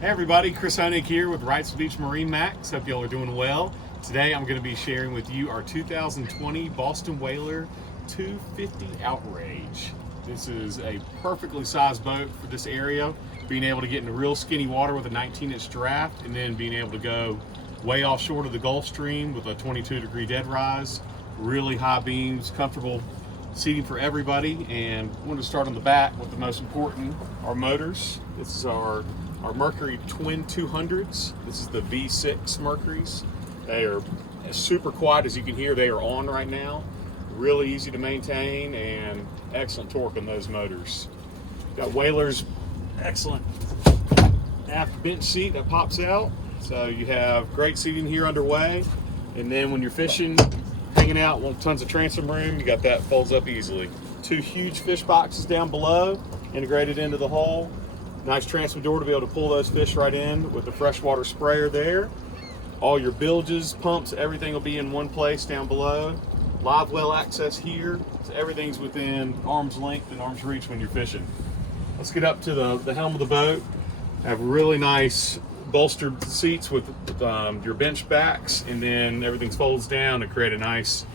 Hey everybody, Chris Honig here with Wrightsville Beach MarineMax. Hope y'all are doing well. Today I'm going to be sharing with you our 2020 Boston Whaler 250 Outrage. This is a perfectly sized boat for this area, being able to get into real skinny water with a 19-inch draft, and then being able to go way offshore to the Gulf Stream with a 22-degree dead rise, really high beams, comfortable seating for everybody. And I want to start on the back with the most important, our motors. This is our Mercury twin 200s. This is the V6 Mercuries. They are as super quiet as you can hear. They are on right now. Really easy to maintain and excellent torque on those motors. Got Whaler's excellent aft bench seat that pops out. So you have great seating here underway. And then when you're fishing, hanging out, want tons of transom room, you got that folds up easily. Two huge fish boxes down below, integrated into the hull. Nice transom door to be able to pull those fish right in with the freshwater sprayer there. All your bilges, pumps, everything will be in one place down below. Live well access here, so everything's within arm's length and arm's reach when you're fishing. Let's get up to the helm of the boat. Have really nice bolstered seats with your bench backs, and then everything folds down to create a nice,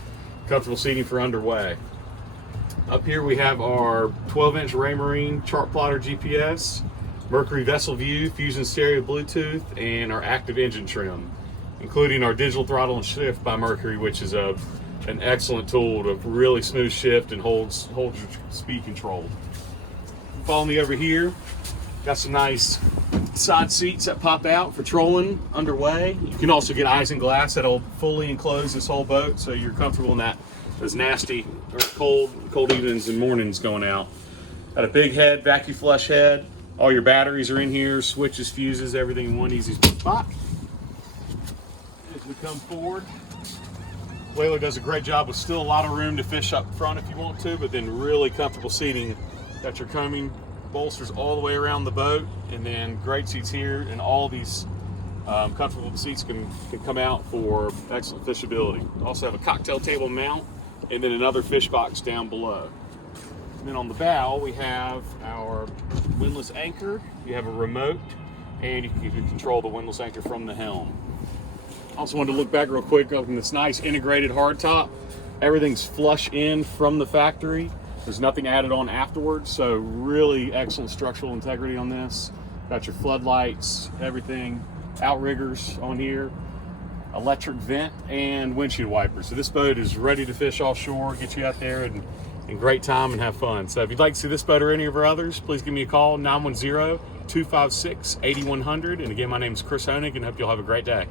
comfortable seating for underway. Up here we have our 12-inch Raymarine chart plotter GPS, Mercury vessel view, fusion stereo Bluetooth, and our active engine trim, including our digital throttle and shift by Mercury, which is an excellent tool to really smooth shift and holds your speed control. Follow me over here. Got some nice side seats that pop out for trolling underway. You can also get eyes and glass that'll fully enclose this whole boat, so you're comfortable in those nasty or cold evenings and mornings going out. Got a big head, vacuum flush head. All your batteries are in here, switches, fuses, everything in one easy spot. As we come forward, Whaler does a great job with still a lot of room to fish up front if you want to, but then really comfortable seating. Got your combing bolsters all the way around the boat, and then great seats here, and all these comfortable seats can come out for excellent fishability. Also have a cocktail table mount, and then another fish box down below. And then on the bow, we have our windlass anchor. You have a remote, and you can control the windlass anchor from the helm. Also wanted to look back real quick on this nice integrated hardtop. Everything's flush in from the factory. There's nothing added on afterwards, so really excellent structural integrity on this. Got your floodlights, everything, outriggers on here, electric vent, and windshield wipers. So this boat is ready to fish offshore, get you out there and great time and have fun. So if you'd like to see this boat or any of our others, please give me a call, 910-256-8100. And again, my name is Chris Honig, and hope you'll have a great day.